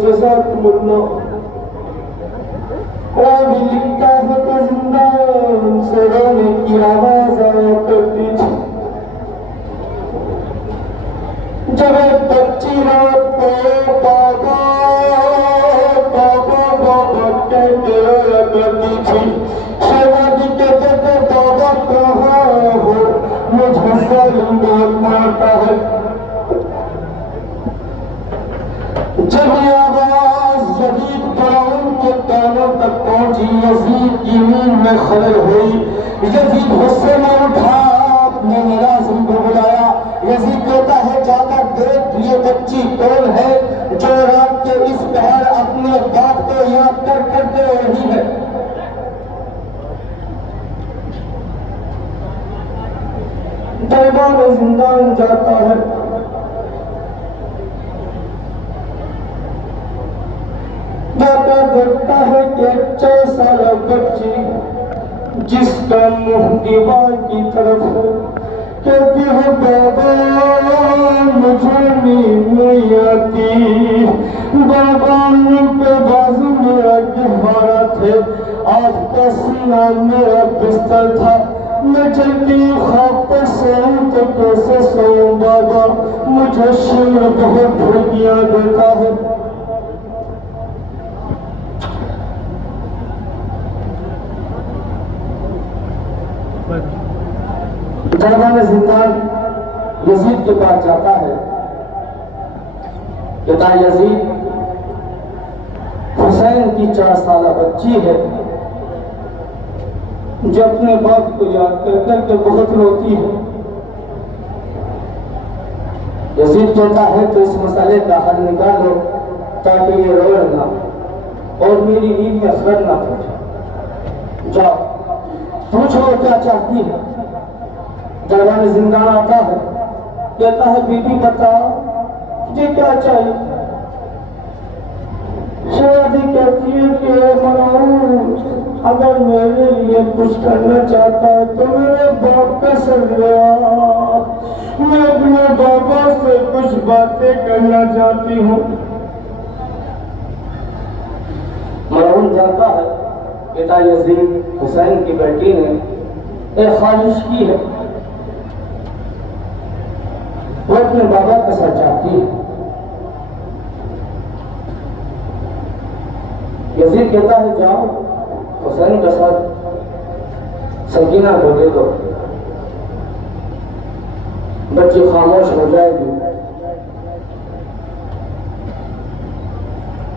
जज़ाकुमुल्लाह। और भी लिखता है कि जिंदान से रोने की आवाज आया करती थी जब एक बच्ची रात को बाबा बाबा बाबा कहते रोया करती थी। शहजादी कहते थे बाबा कहाँ हो, मुझे जालिम बहुत मारता है। जब ये आवाज यजीद फिरौन के कानों तक पहुंची, यजीद की नींद में खलल हुई। यजीद गुस्से में उठा, अपने मुलाजिम को बुलाया। यजीद कहता है जाकर देख ये बच्ची कौन है जो रात के इस पहर अपने बाप को याद कर करके रही है। दरबार जिंदान जाता है। जाता देखता है कि 4 साल बच्ची जिसका मुंह दीवार की तरफ है कहती है बाबा मुझे नींद नहीं आती। बाबा के बाजू मेरा गहवारा थे, आज का सीना मेरा बिस्तर था। मैं चलती ख्वाब पे सोऊं तो कैसे सोऊं बाबा, मुझे शिमर बहुत भूखियां देता है। दरबार जिंदान यजीद के पास जाता है। कहता यजीद हुसैन की 4 साल बच्ची है जो अपने बाप को याद कर करके बहुत रोती है। यजीद कहता है तो इस मसले का हल निकालो ताकि ये रोए ना और मेरी नींद में असर ना पहुंचे। जाओ पूछो क्या चाहती है। दरबार जिंदान आता है। कहता है बीबी बताओ तुझे क्या चाहिए। शादी कहती है कि अगर मेरे लिए कुछ करना चाहता है तो मेरे बाप का सर गया, मैं अपने बाबा से कुछ बातें करना चाहती हूँ। मरहूम जाता है। बेटा यजीद हुसैन की बेटी ने एक ख्वाहिश की है, वो अपने बाबा का सर चाहती है। यजीद कहता है जाओ हुसैन का सर सकीना को दे दो, बच्ची खामोश हो जाएगी।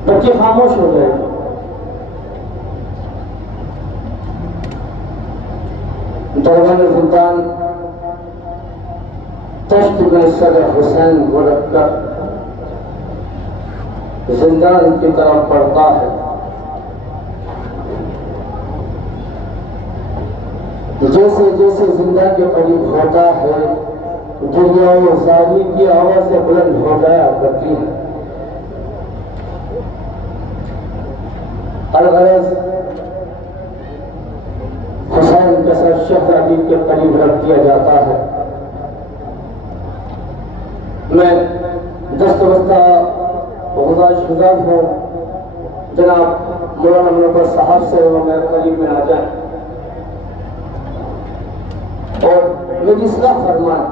बच्ची खामोश हो जाएगी। दरबार सुल्तान तश्त में सदर हुसैन को रखकर जिंदान की तरफ पड़ता है। जैसे जैसे जिंदा के करीब होता है दुनिया और जालिम की आवाज से बुलंद हो जाया करती है। अलगरज हुसैन के साथ शहजादी के करीब रख दिया जाता है। मैं दस्तबस्ता गुजारिश हूँ जनाब मौलाना मुनव्वर साहब से वो मेरे करीब में आ जाए और मेरी इस्लाह फरमाए।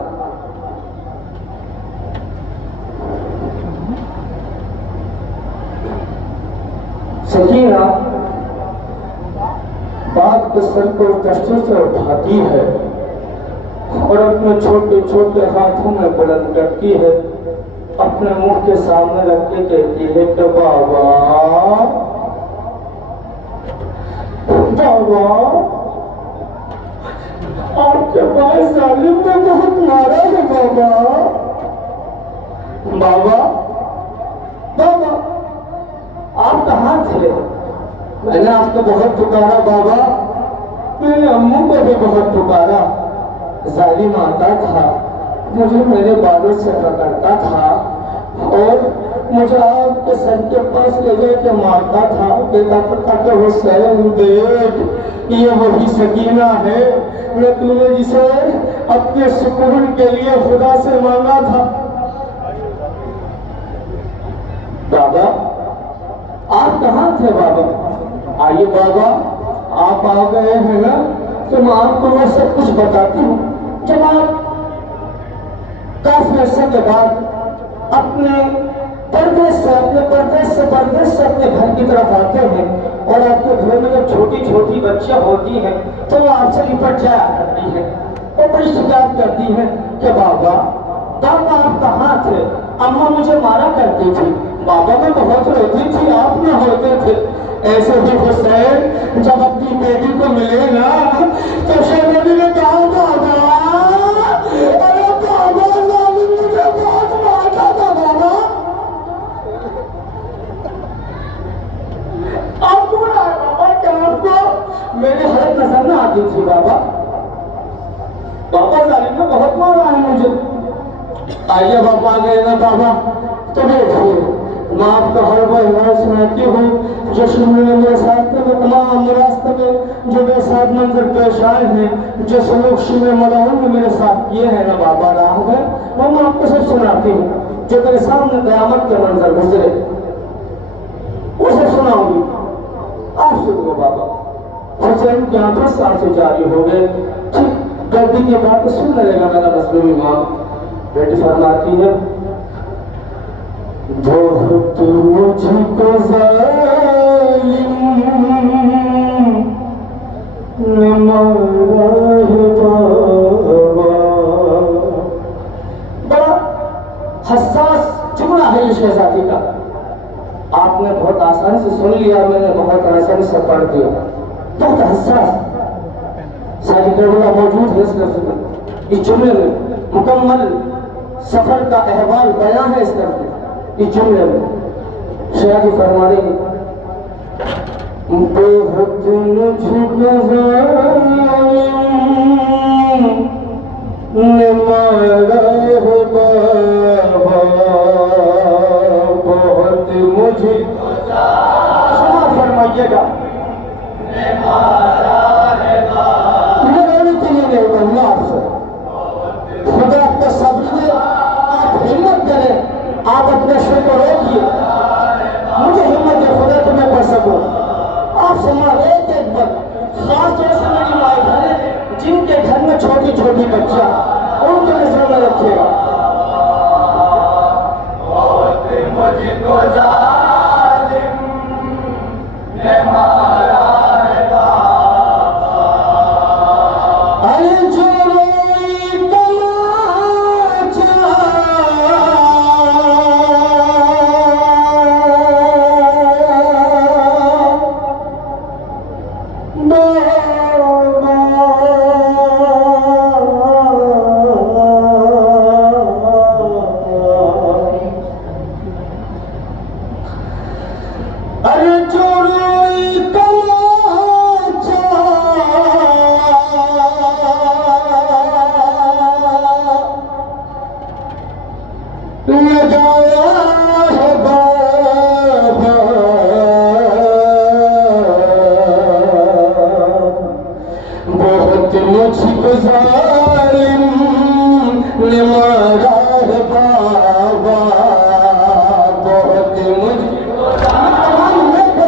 सकीना बाप के सर को कष्टों से उठाती है और अपने छोटे छोटे हाथों में बुलंद करती है, अपने मुंह के सामने रख के कहती है कि बाबा बाबा आपके पास जालिम ने बहुत मारा है बाबा। बाबा बाबा आप कहाँ थे? मैंने आपको बहुत पुकारा बाबा, मैंने अम्मू को भी बहुत पुकारा। जालिम आता था, मुझे मेरे बालों से पकड़ता था और मुझे आपके सर के पास ले जाके मारता था। कहता था हुसैन देख ये वही सकीना है मैं तूने जिसे अपने सुकून के लिए खुदा से मांगा था। बाबा आप कहाँ थे बाबा? आइए बाबा, आप आ गए हैं ना, तो मैं आपको मैं सब कुछ बताती हूँ। जब आप काफी अर्से के बाद अपने परदेश से अपने घर की तरफ आते हैं और आपके घर में जब छोटी छोटी बच्चियां होती हैं तो वो आपसे लिपट जाया करती है और बड़ी शिकायत करती है कि बाबा आप कहाँ थे? अम्मा मुझे मारा करती थी, बाबा मैं बहुत रोती थी, आप न होते थे। ऐसे ही हुसैन जब अपनी बेटी को मिले ना तो शहजादी ने कहा बाबा, अरे बाबा जालिम मुझे बहुत मारता था बाबा। आप कौन आए बाबा? क्या आपको मेरी हालत नजर न आती थी बाबा? बाबा जालिम ने बहुत मारा है मुझे। आइए बाबा आ गए ना बाबा, तो देखिए मैं आपको हर वो इनाम सुनाती हूँ जो शुरू में मेरे साथ में तमाम रास्ते में जो मेरे साथ मंजर पेश आए हैं, जो सलूक शुरू मलाउन में मेरे साथ किए हैं ना बाबा राह में, वो मैं आपको सब सुनाती हूँ। जो मेरे सामने कयामत के मंजर गुजरे उसे सुनाऊंगी, आप सुनिए बाबा। हुसैन की आंखों से आंसू जारी हो गए। ठीक गलती की बात तो सुन लेगा मेरा मजलूम इमाम। बेटी फरमाती है बहुत मुझको जालिम ने मारा है बाबा। बड़ा हसास जुमला है ये शहजादी का। आपने बहुत आसानी से सुन लिया, मैंने बहुत आसानी से पढ़ दिया। बहुत हसास सारी गड़बड़ा मौजूद है इस लफ्ज में, इस जुमले में मुकम्मल सफर का अहवाल बयां है इस लफ्ज में, इस जुमले में। शहजादी फरमा रही बहुत मुझको जालिम ने मारा है बाबा, बहुत मुझे क्षमा फरमाइएगा मेरे के लिए नहीं बनना आपसे। खुदा आपको सब्र दे, आप हिम्मत करें, आप अपने सिर को रोकिए, मुझे हिम्मत है खुदा तो मैं कर सकूं। आप समाज एक एक बार खास तौर से मेरी माई बहनें जिनके घर में छोटी छोटी बच्चियां, उनके नजर में रखिएगा। मुझको जालिम ने मारा है बाबा, अरे जो रोई तमाचा मुझको जालिम ने मारा है बाबा, बहुत मुझको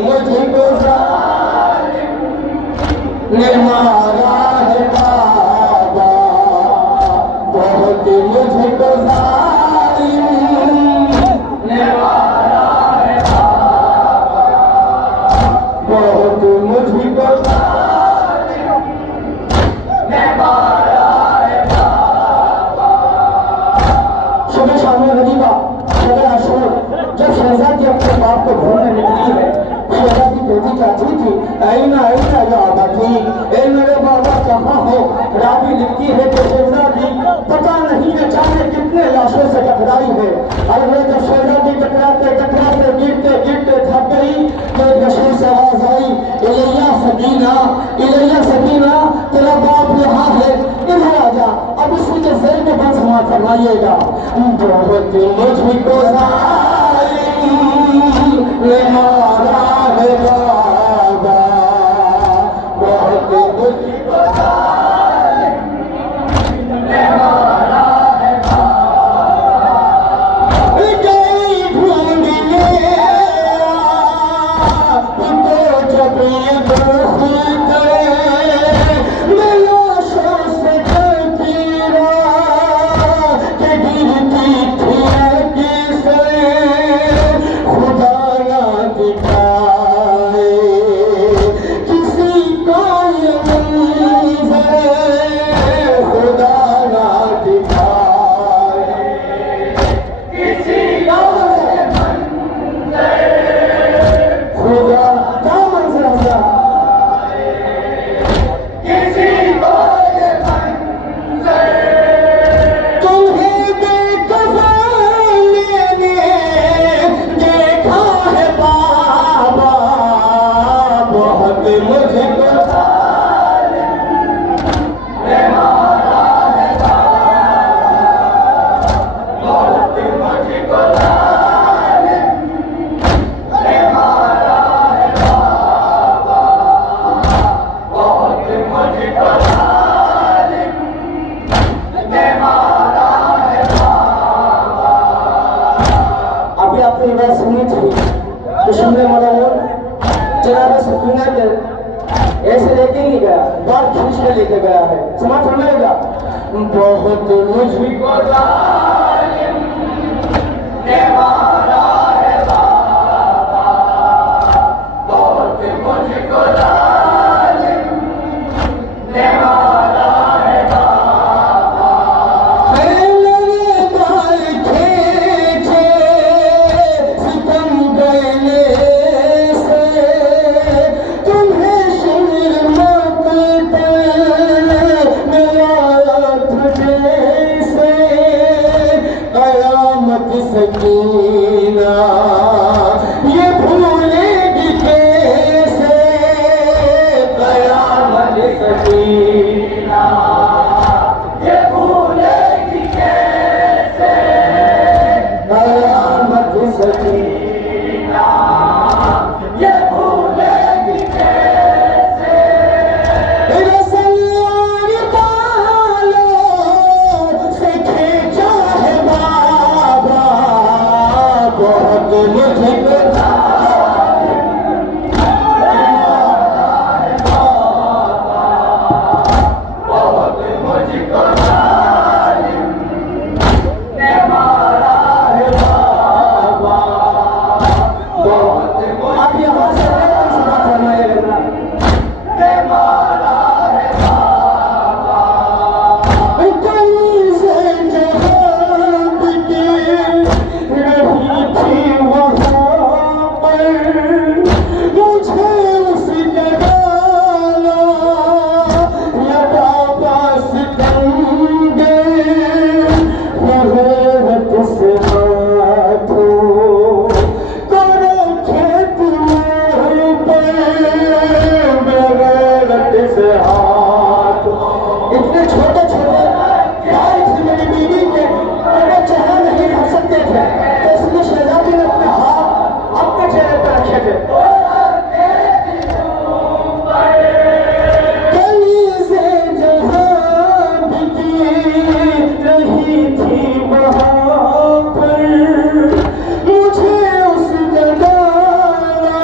मुझको जालिम ने मारा है बाबा, बहुत मुझको जालिम ने मारा है बाबा, बहुत मुझको जालिम ने मारा है बाबा। सुबह शाम गरीबा शबे आशूर जब शहजादी अपने बाप को ढूंढने निकली है, शहजादी बेटी चाहती थी ऐना ऐना या अबादी, ए मेरे बाबा कहाँ हो। रावी लिखती है कि शहजादी पता नहीं न जाने कितने लाशों से टकराई है। अरे जब शहजादी टकराते टकराते गिरते गिरते थक गई तो एक नशे से आवाज आई, इलैया सकीना, इलैया सकीना, तेरा बाप यहाँ है, इधर आ जा। अब इसी के जेल में बंद हुआ फरमाइएगा, बहुत मुझको जालिम ने मारा है बाबा, बहुत मुझको जालिम ने मारा है बाबा। गई ढूंढने तो जब ये दोस्ती करे, मैं लाशों से डरती रहा कि गिरती थी किसे, खुदा ना दिखाए किसी को ये मंज़र, खुदा ना दिखाए किसी को ये मंज़र, खुदा क्या मंज़र होगा, किसी को ये मंज़र। तुम्हें बेकफा मैंने देखा है बाबा, बहुत मुझको जालिम ने मारा है बाबा, बहुत मुझको जालिम ने मारा है बाबा, बहुत मुझको जालिम ने मारा है बाबा। अभी आपने ये बात सुनी थी कि शुम्र मलाउन जनाब सकीना के ऐसे लेके नहीं गया, बात खींच के लेके गया है। समाज समझेगा, बहुत मुझको जालिम ने मारा है बाबा, बहुत मुझको जालिम ने मारा है बाबा। मेरे बाल खींचे सितम गले से, तुम्हें शिर मौत पर मिलाया था जैसे, कयामत सकीना ये भूलेगी कैसे, कयामत सकीना ये भूलेगी कैसे, कयामत सकीना ये भूलेगी कैसे। रसलार बालों से खींचा है बाबा, बहुत मुझको जालिम ने मारा है बाबा, बहुत मुझको जालिम ने मारा है बाबा, बहुत अब यहाँ से फरमाइएगा ने मारा है बाबा। कहीं से जहाँ बिके रही थी वहाँ पर, मुझे उसने डाला या बाबा सितमगे, मेहनत से हाथों करो खेत मोह पर, मेहनत से हाथों। इतने छोटे छोटे बाल थे मेरी बीवी के, मेरे चेहरा नहीं ढक सकते थे, तो इसलिए शहजादी ने अपने हाथ अपने चेहरे पर रखे थे। कहीं से जहाँ बिकी रही थी वहाँ पर, मुझे उसने डाला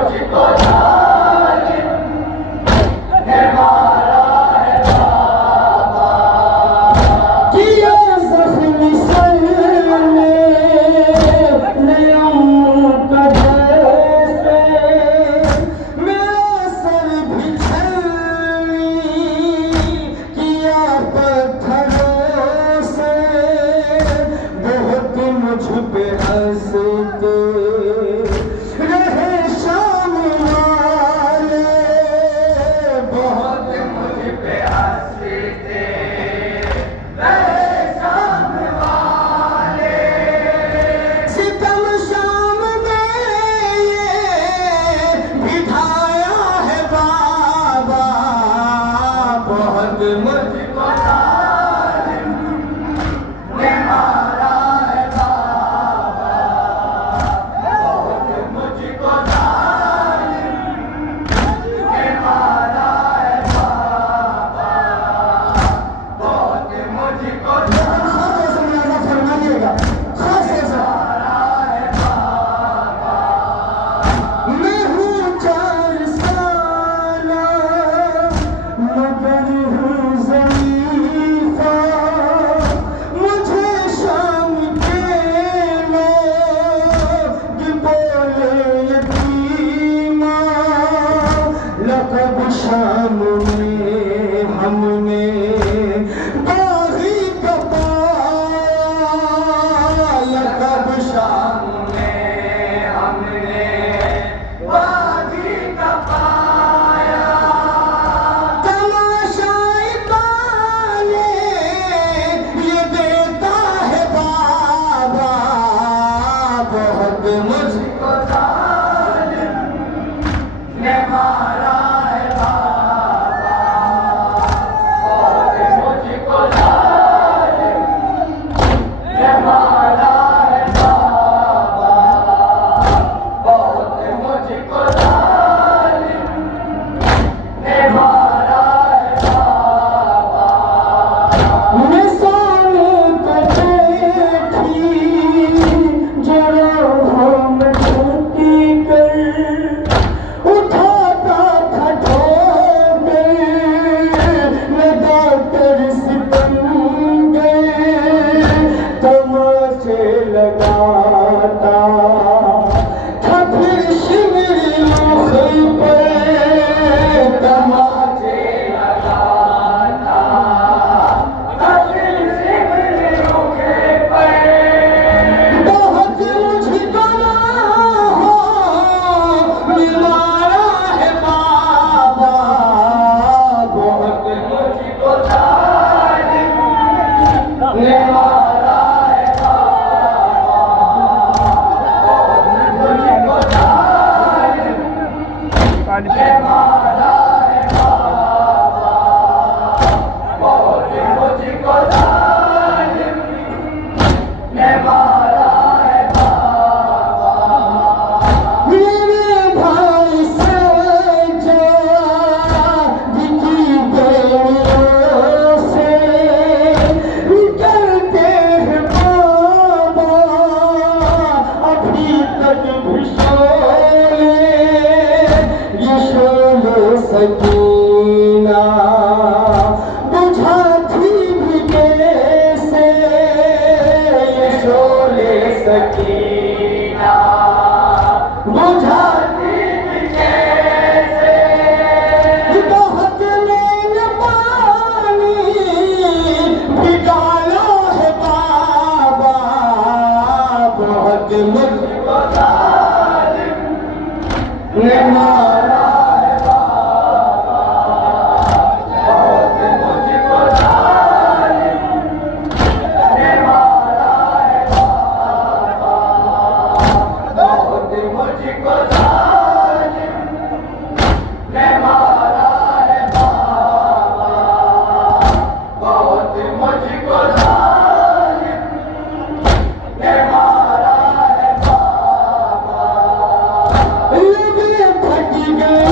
मुझको जालिम ने मारा है बाबा, किया जख्मी सर में का जैसे, मेरा सर भी किया पत्थरों से, बहुत मुझ पे हंसते रहे शाम वाले, बहुत मुझ पे हंसते रहे शाम वाले, सितम शाम में ये बिठाया है बाबा, बहुत मुझको जालिम ने मारा है बाबा, बहुत मुझको जालिम ने मारा है बाबा, बहुत मुझको फरमाइएगा मैं हूँ 4 साला मगर हूँ ज़ईफ़ा, मुझे शाम के लोग बोले यतीमा, लक़ब शाम में हमने बाग़ी कपाया, लक़ब शाम में हमने बाग़ी कपाया, तमाशाई ताने ये देता है बाबा, बहुत मुझको जालिम ने मारा है बाबा, बहुत मुझको जालिम ने मारा है बाबा, बहुत मुझको जालिम ने मारा है बाबा, मैं सामने को बैठी जरा हम छुट्टी कर, उठाता था ठोके लगाकर सितमगर, तमाचे लगाता था फिर शिमरी रुख पर, तमाचे लगाता था फिर शिमरी रुख पर, बहुत मुझको मारा है बाबा, बहुत मुझको जालिम ने मारा है बाबा, बहुत मुझको जालिम ने मारा है बाबा, बहुत मुझको जालिम ने मारा है बाबा, मेरे भाई सजा दिखी बेड़ियों से निकलते हैं बाबा, अभी तक भी शोले, ये शोले सकीना बुझाती भी कैसे, ये शोले सकीना बुझाती भी कैसे, बहुत मैंने पानी भिगाया है बाबा, बहुत मुझको जालिम ने मारा है बाबा, बहुत मुझको जालिम ने मारा है बाबा, बहुत मुझको जालिम ने मारा है बाबा, बहुत मुझको जालिम ने मारा है बाबा, लगे फट गए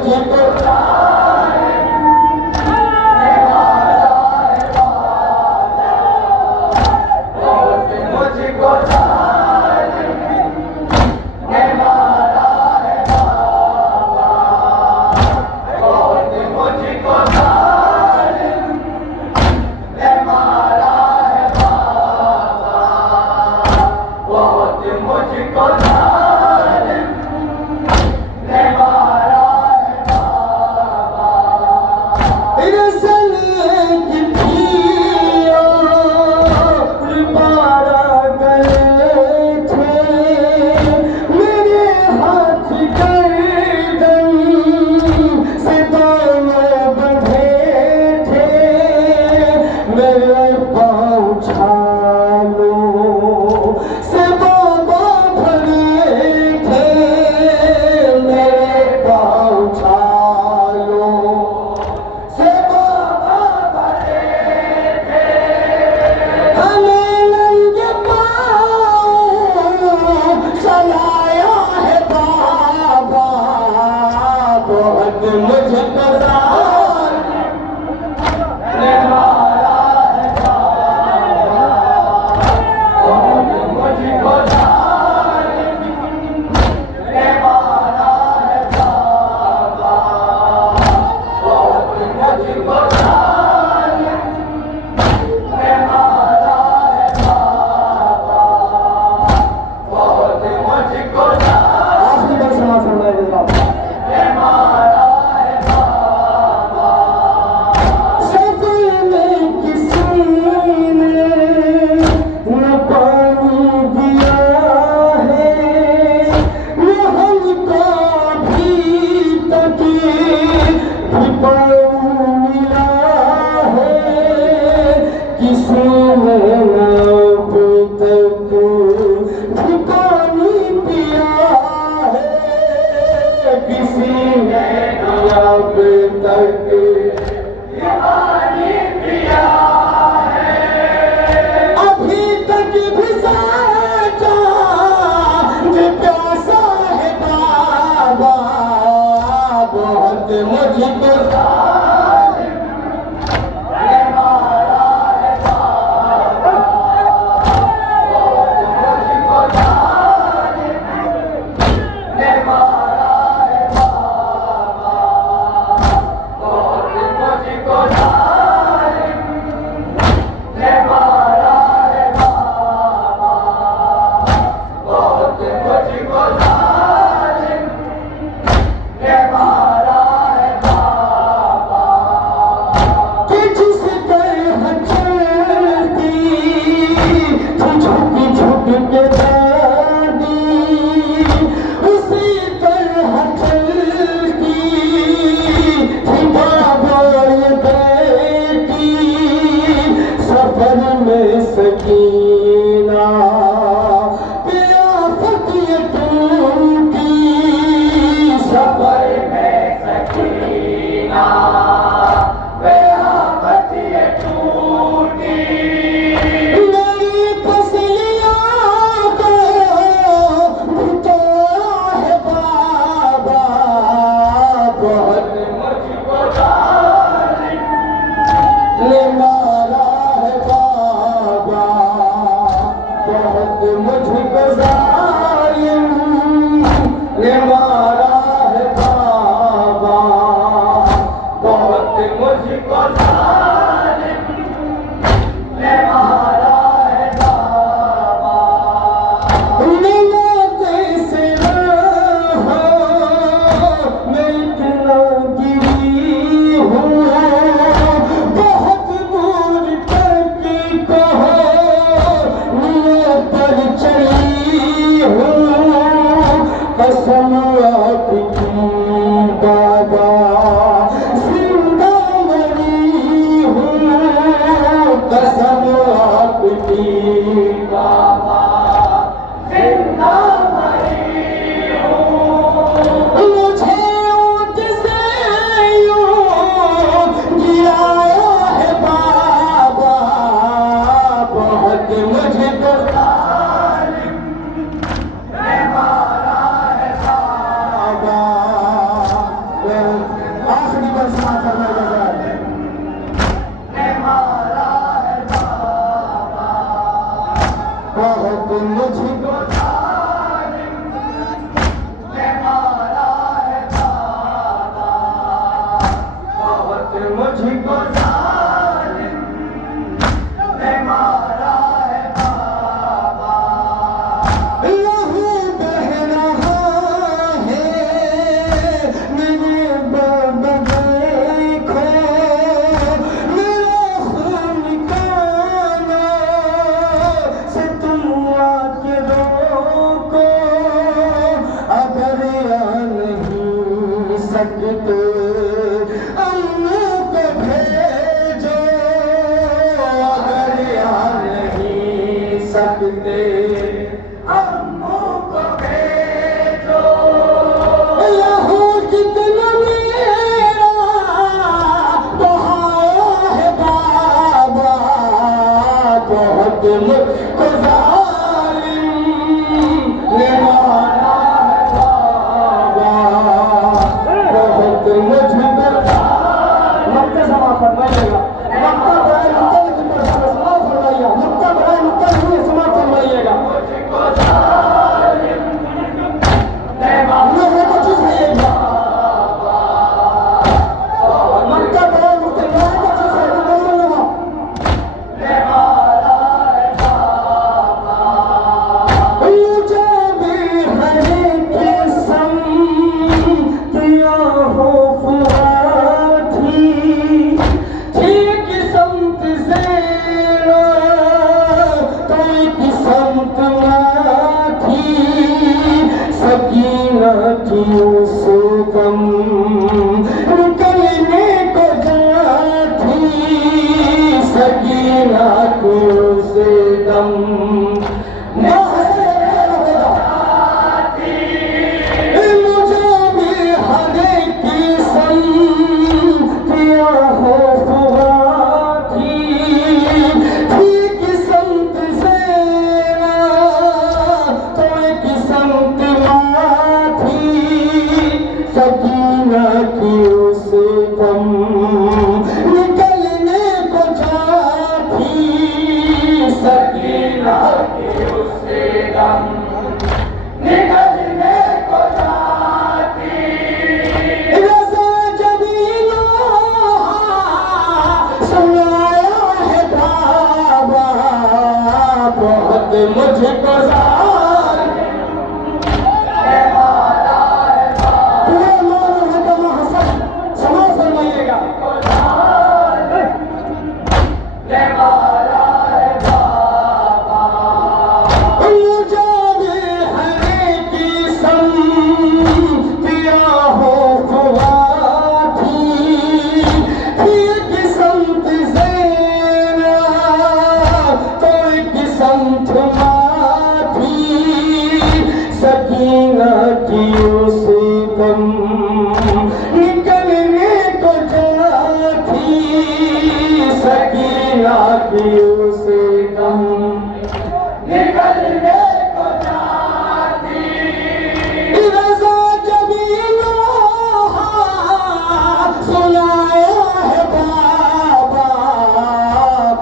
मुझको सकीना को से दम मुझे भी हर किस्म किया हो थी किस्मत से तो किस्मत थी सकीना की उसे दम निकलने को जाती सकीना की उसे दम निकलने को जाती रज़ा जबीलो सुनाया है बाबा बहुत मुझको सकीना की उसे दम निकलने को जाती सकीना की उसे दम निकलने को जाती रज़ा जबीलो सुनाया है बाबा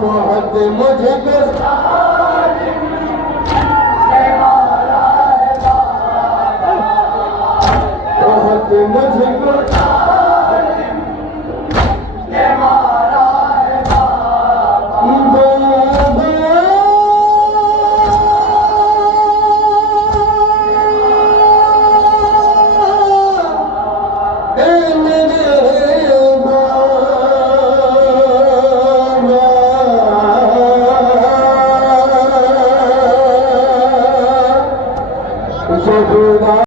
बहुत मुझको मुझको